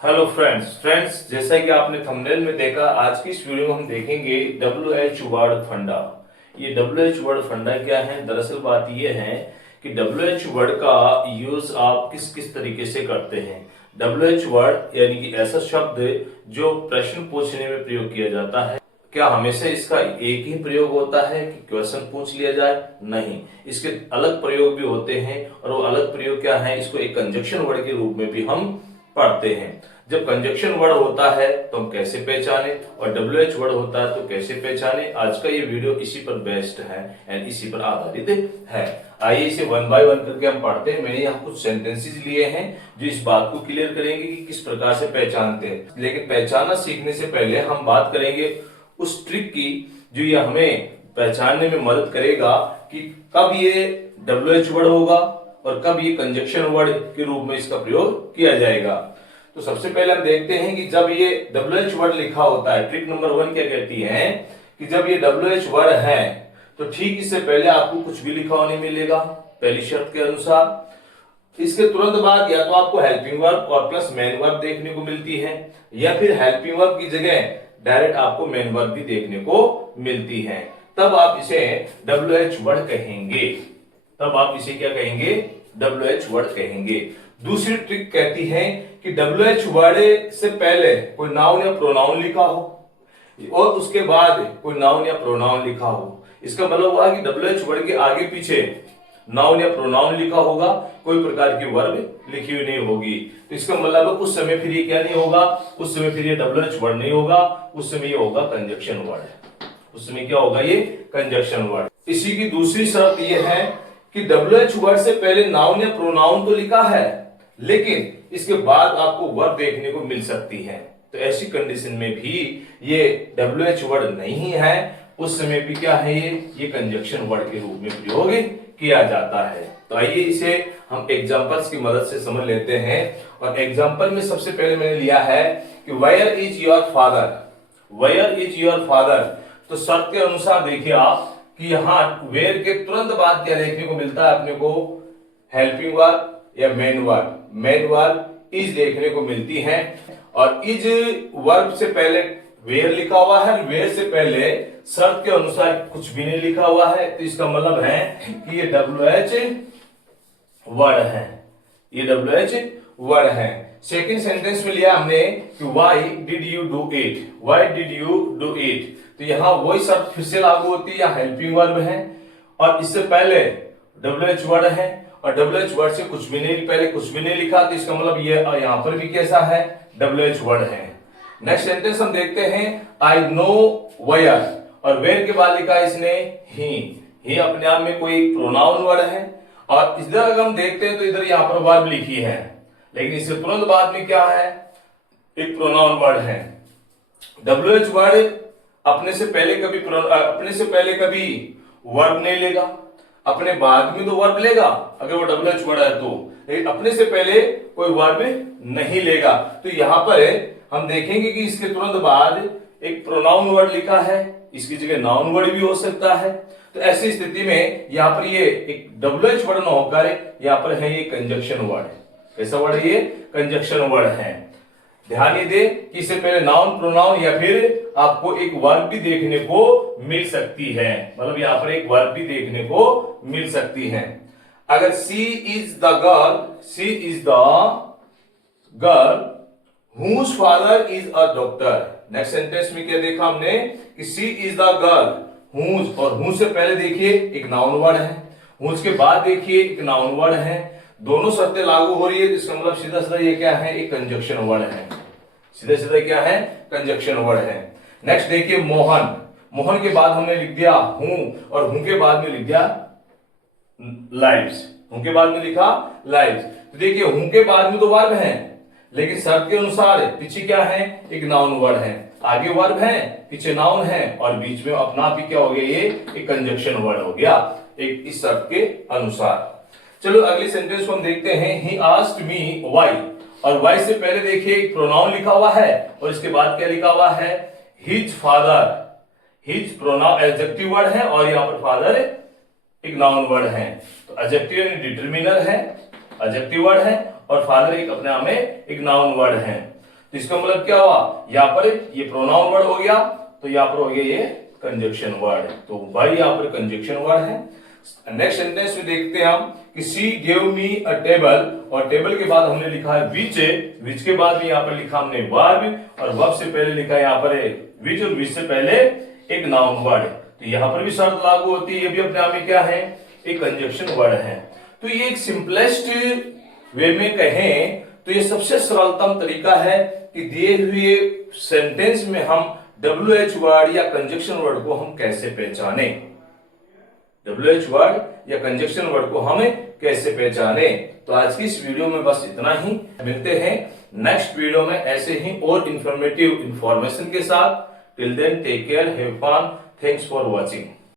Hello friends जैसा कि आपने थंबनेल में देखा, आज की इस वीडियो में हम देखेंगे WH वर्ड फंडा। ये WH वर्ड फंडा क्या है? दरअसल बात ये है कि WH वर्ड का यूज आप किस किस तरीके से करते हैं। WH वर्ड यानी कि ऐसा शब्द जो प्रश्न पूछने में प्रयोग किया जाता है। क्या हमेशा इसका एक ही प्रयोग होता है कि क्वेश्चन पूछ लिया जाए? नहीं, इसके अलग प्रयोग भी होते हैं। और वो अलग प्रयोग क्या है? इसको एक कंजक्शन वर्ड के रूप में भी हम पढ़ते हैं। जब कंजक्शन वर्ड होता है तो हम कैसे पहचाने, और WH वर्ड होता है तो कैसे पहचाने, आज का ये वीडियो इसी पर बेस्ड है एंड इसी पर आधारित है। आइए इसे वन बाय वन करके हम पढ़ते हैं। मैंने यहाँ कुछ सेंटेंसेस लिए हैं जो इस बात को क्लियर करेंगे कि किस प्रकार से पहचानते हैं। लेकिन पहचानना सीखने से पहले हम बात करेंगे उस ट्रिक की जो ये हमें पहचानने में मदद करेगा कि कब ये WH वर्ड होगा और कब ये कंजक्शन वर्ड के रूप में इसका प्रयोग किया जाएगा। तो सबसे पहले हम देखते हैं कि जब ये WH वर्ड लिखा होता है, ट्रिक नंबर 1 क्या कहती है कि जब ये WH वर्ड है तो ठीक इससे पहले आपको कुछ भी लिखा हुआ नहीं मिलेगा पहली शर्त के अनुसार। इसके तुरंत बाद या तो आपको हेल्पिंग वर्ब और प्लस मेन वर्ब देखने को मिलती है, या फिर हेल्पिंग वर्ब की जगह डायरेक्ट आपको मेन वर्ब भी देखने को मिलती है। तब आप इसे WH वर्ड कहेंगे। तब आप इसे क्या कहेंगे? WH वर्ड कहेंगे। दूसरी ट्रिक कहती है कि WH वर्ड से पहले कोई नाउन या प्रोनाउन लिखा हो और उसके बाद कोई नाउन या प्रोनाउन लिखा हो। इसका मतलब हुआ कि WH वर्ड के आगे पीछे नाउन या प्रोनाउन लिखा होगा, कोई प्रकार की वर्ब लिखी हुई नहीं होगी। तो इसका मतलब उस समय फिर ये क्या नहीं होगा? उस समय फिर ये WH वर्ड नहीं होगा, उस समय ये होगा कंजक्शन वर्ड। उस समय क्या होगा? ये कंजक्शन वर्ड। इसी की दूसरी शर्त ये है कि WH वर्ड से पहले नाउन या प्रोनाउन तो लिखा है, लेकिन इसके बाद आपको वर्ब देखने को मिल सकती है। तो ऐसी कंडीशन में भी ये WH वर्ड नहीं है, उस समय भी क्या है? ये कंजक्शन वर्ड के रूप में प्रयोग किया जाता है। तो आइए इसे हम एग्जांपल्स की मदद से समझ लेते हैं। और एग्जांपल में सबसे पहले मैंने लिया है कि where is your father. Where is your father, तो शर्त के अनुसार देखिए आप कि यहाँ वेयर के तुरंत बाद क्या देखने को मिलता है अपने को? हेल्पिंग वर्ब या main verb. Main verb is देखने को मिलती है, और इज वर्ब से पहले वेयर लिखा हुआ है, वेयर से पहले शर्त के अनुसार कुछ भी नहीं लिखा हुआ है। तो इसका मतलब है कि ये WH वर्ड है। ये WH वर्ड है। सेकंड सेंटेंस में लिया हमने कि why did you do it. Why did you do it, तो यहां वही शर्त फिर से लागू होती है। यहाँ हेल्पिंग वर्ब है और इससे पहले WH वर्ड है, और WH वर्ड से कुछ भी नहीं, पहले कुछ भी नहीं लिखा। तो इसका मतलब ये यहां पर भी कैसा है? WH वर्ड है। नेक्स्ट सेंटेंस हम देखते हैं आई नो वेयर, और वेयर के बाद लिखा है इसने ही। ही अपने आप में कोई प्रोनाउन वर्ड है, और इधर अगर हम देखते हैं तो इधर यहां पर वर्ब लिखी है, लेकिन इससे तुरंत बाद में क्या है? एक प्रोनाउन वर्ड है। WH वर्ड अपने से पहले कभी वर्ब नहीं लेगा, अपने बाद में तो वर्ब लेगा अगर वो WH वर्ड है तो, लेकिन अपने से पहले कोई वर्ब नहीं लेगा। तो यहां पर हम देखेंगे कि इसके तुरंत बाद एक प्रोनाउन वर्ड लिखा है, इसकी जगह नाउन वर्ड भी हो सकता है। तो ऐसी स्थिति में यहां पर ये एक WH वर्ड न होकर यहां पर है ये कंजक्शन वर्ड। कैसा वर्ड है ये? कंजक्शन वर्ड है। ध्यान ये दे कि इससे पहले नाउन, प्रोनाउन या फिर आपको एक वर्ब भी देखने को मिल सकती है। मतलब यहां पर एक वर्ब भी देखने को मिल सकती है। अगर she is the girl whose father is a doctor। Next sentence में क्या देखा हमने कि she is the girl whose, और whose से पहले देखिए एक नाउन वर्ड है, whose के बाद देखिए एक नाउन वर्ड है। दोनों शर्तें लागू हो रही है, तो इसका मतलब सीधा सीधा ये क्या है? एक कंजक्शन वर्ड है। सीधे सीधे क्या है? कंजक्शन वर्ड है। नेक्स्ट देखिए मोहन। मोहन के बाद हमने लिख दिया हूं, और हूं के बाद में लिख दिया लाइव्स। हूं के बाद में लिखा लाइव्स। तो देखिए हूं के बाद में तो वर्ब है, लेकिन शर्त के अनुसार पीछे क्या है? एक नाउन वर्ड है। आगे वर्ब है, पीछे नाउन है, और बीच में अपना आप ही क्या हो गया? ये एक कंजक्शन वर्ड हो गया एक इस शर्त के अनुसार। चलो अगली सेंटेंस को हम देखते हैं। ही आस्क्ड मी व्हाई, और व्हाई से पहले देखिए एक प्रोनाउन लिखा हुआ है, और इसके बाद क्या लिखा हुआ है? His father. His pronoun adjective word है, और यहां पर फादर एक नाउन वर्ड है। तो एडजेक्टिव यानी डिटरमिनर है, एडजेक्टिव वर्ड है, और फादर एक अपने आप में एक नाउन वर्ड है। तो इसका मतलब क्या हुआ, यहाँ पर ये प्रोनाउन वर्ड हो गया, तो यहाँ पर हो गया ये कंजक्शन वर्ड। तो भाई यहाँ पर कंजक्शन वर्ड है। नेक्स्ट सेंटेंस में देखते हैं हम कि सी गेव मी अ टेबल, और टेबल के बाद हमने लिखा है विच के बाद भी यहाँ पर लिखा हमने वर्ब, और वर्ब से पहले लिखा है यहाँ पर विच, और विच से पहले एक नाउन वर्ड। तो यहाँ पर भी शर्त लागू होती है, ये भी अपने आप में क्या है, एक कंजक्शन वर्ड है। तो ये एक सिंपलेस्ट वे में कहें तो ये सबसे सरलतम तरीका है कि दिए हुए सेंटेंस में हम WH वर्ड या कंजक्शन वर्ड को हम कैसे पहचाने, WH वर्ड या कंजक्शन वर्ड को हमें कैसे पहचाने। तो आज की इस वीडियो में बस इतना ही, मिलते हैं नेक्स्ट वीडियो में ऐसे ही और इंफॉर्मेटिव इंफॉर्मेशन के साथ। Till then take care, have fun, thanks for watching.